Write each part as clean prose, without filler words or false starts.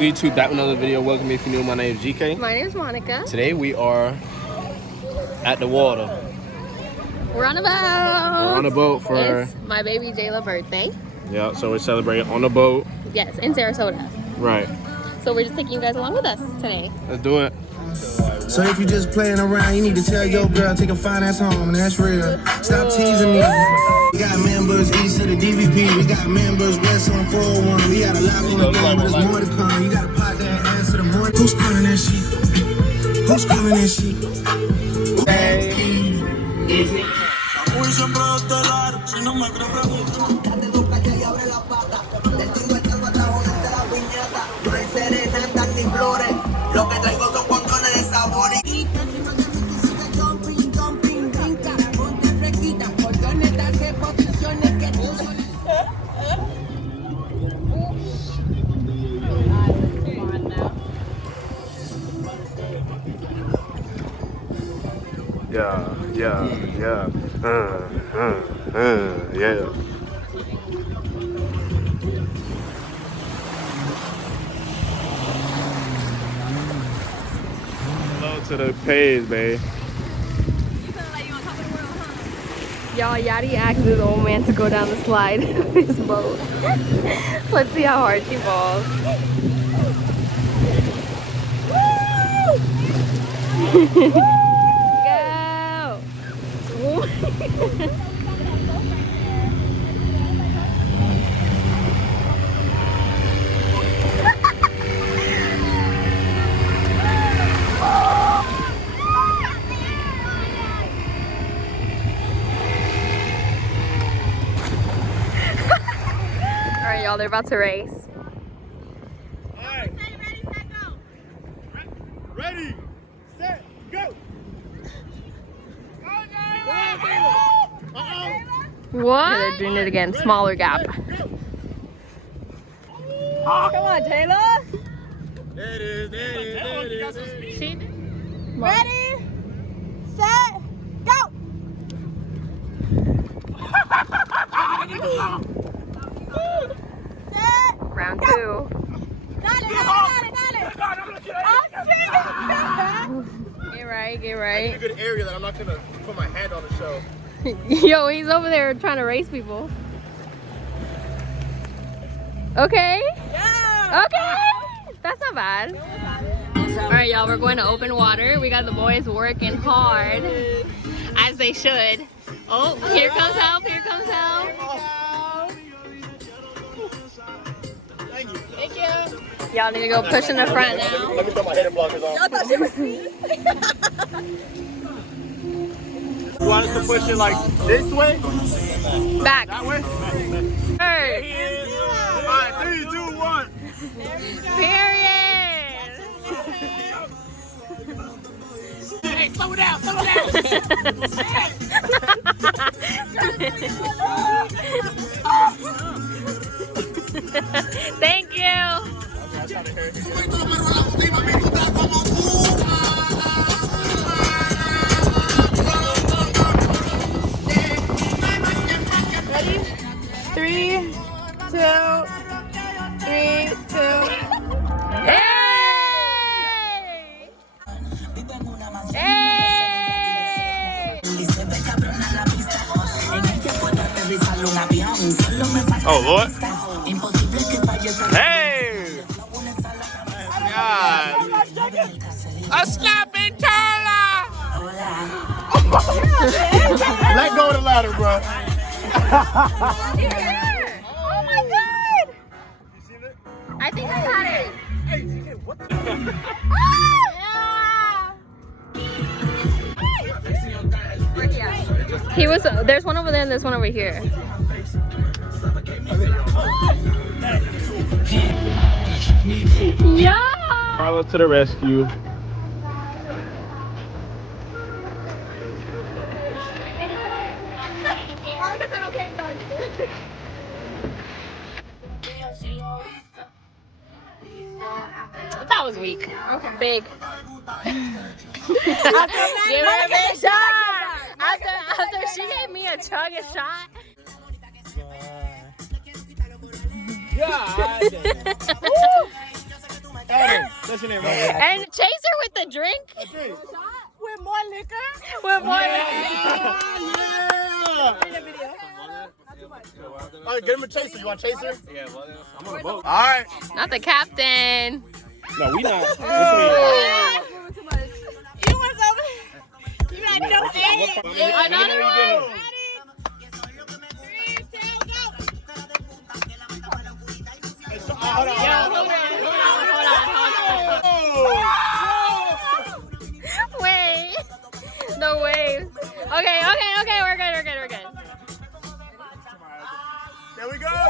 good YouTube? Back with another video. Welcome if you're new. My name is GK. My name is Monica. Today we are at the water. We're on a boat. We're on a boat for it's my baby Jayla's birthday. Yeah, so we're celebrating on the boat. Yes, in Sarasota. Right. So we're just taking you guys along with us today. Let's do it. So if you just playing around, you need to tell your girl, take a fine ass home, and that's real. Stop teasing me. We got members east of the DVP. We got members west on 401. We got a lot on the go, but there's more to come. You gotta pot that ass to the morning. Who's calling that shit? Who's calling that shit? Hey. Easy. Yeah. Yeah. Hello to the page, babe. Y'all, Yadi asked this old man to go down the slide of his boat. Let's see how hard she falls. Go! Alright, y'all, they're about to race. Alright. Ready, set, go! What? They're doing it again. Smaller gap. Come on, Taylor. There it is. Ready, set, go. Set. Round two. Got it. Get right. In a good area that I'm not gonna put my hand on the show. Yo, he's over there trying to race people. Okay. Yeah. Okay. That's not bad. Alright, y'all, we're going to open water. We got the boys working hard, as they should. Oh, here comes help. Thank you. Y'all need to go push in the front now. Let me throw my header blockers on. Y'all thought she was me. You want us to push it like this way? Back. That way? Hey. Alright, 3, 2, 1. Period. Hey, slow down. Thank you. Ready? 3, 2, 3, 2. Hey! Hey! Oh, Lord. Hey! God. A snapping turtle! Let go of the ladder, bro. Oh my God! You seen it? I think I got it. Hey, GK, what the? He was. There's one over there and there's one over here. Yeah. Carla to the rescue. That was weak. Okay. Big. Give her a big shot. After she gave me a chug a shot. God. Adam. That's your name, right? And chaser with the drink. A drink. With more liquor. With more Yeah. In the video. All right, get him a chaser. You want a chaser? Yeah, I'm on a boat. All right. Not the captain. No, we not. You want some? You got no name. Another one. Hold on. Wait. The waves. Okay, we're good. There we go. Yeah.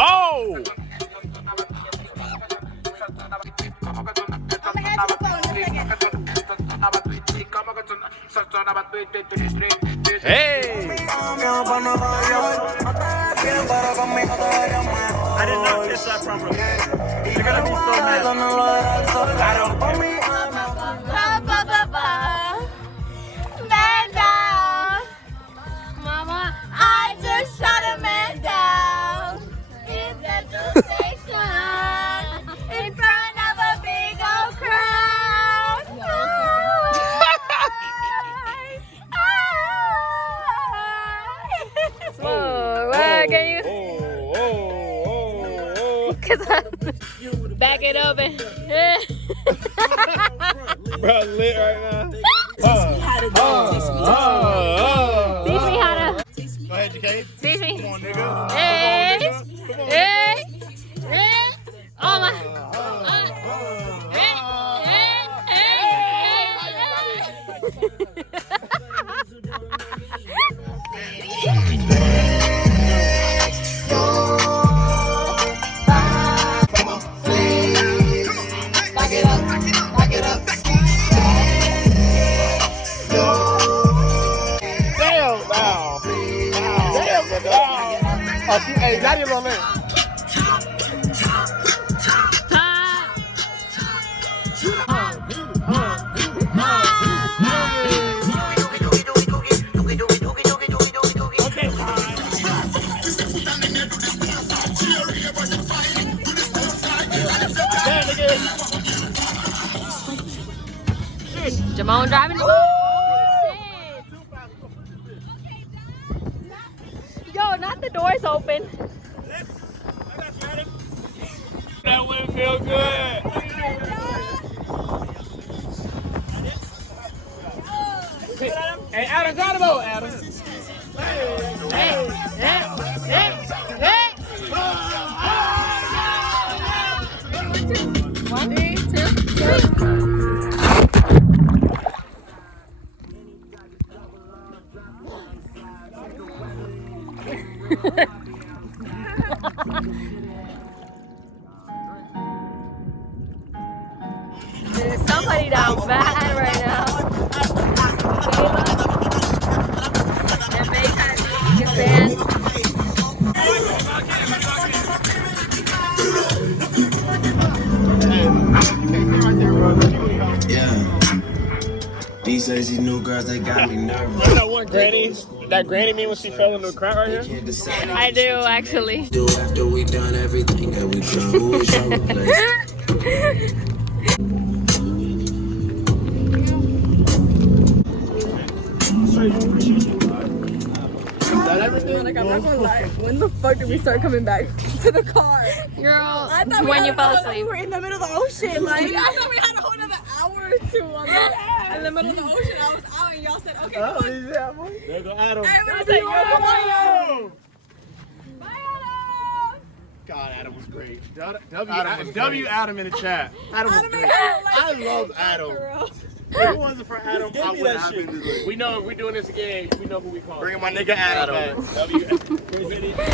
Oh. Hey. I did not catch that properly. You're gonna be so mad. I don't care. Man down. Mama. I just shot a man down. In Central Station. In front of a big old crowd. Whoa, wow, can you? Back it up and. Bro, lit right now. Teach me how to. Go ahead, JK. Teach me. Come on, nigga. Hey. Come on, nigga. Hey. Hey. Oh my. Hey, Daddy Roland. Jamon driving the boat. Yo, not the doors open. That wind feel good. Hey, Adam, drive the boat, Adam. One, two, There's somebody down bad right now. And they kind of his band. Yeah. These days, these new girls, they got me nervous. You know that one granny? That granny mean when she fell into a crack right here? Can't decide I do, actually. do after we done everything that we done. Who is your replacement? Is that everything? Like, I'm not gonna lie. When the fuck did we start coming back to the car? Girl, I thought when you fell We asleep. were in the middle of the ocean. Like, I thought we had a whole another hour or two on in the middle of the ocean. I was out and y'all said, okay, Oh, yeah, boy. There go Adam. everybody said, yo, come on, yo. Bye, Adam. God, Adam was great. W Adam in the chat. Adam was great. I love Adam. If it wasn't for Adam, I wouldn't have been this way. We know if we're doing this again, we know who we call. Bringing my nigga Adam back.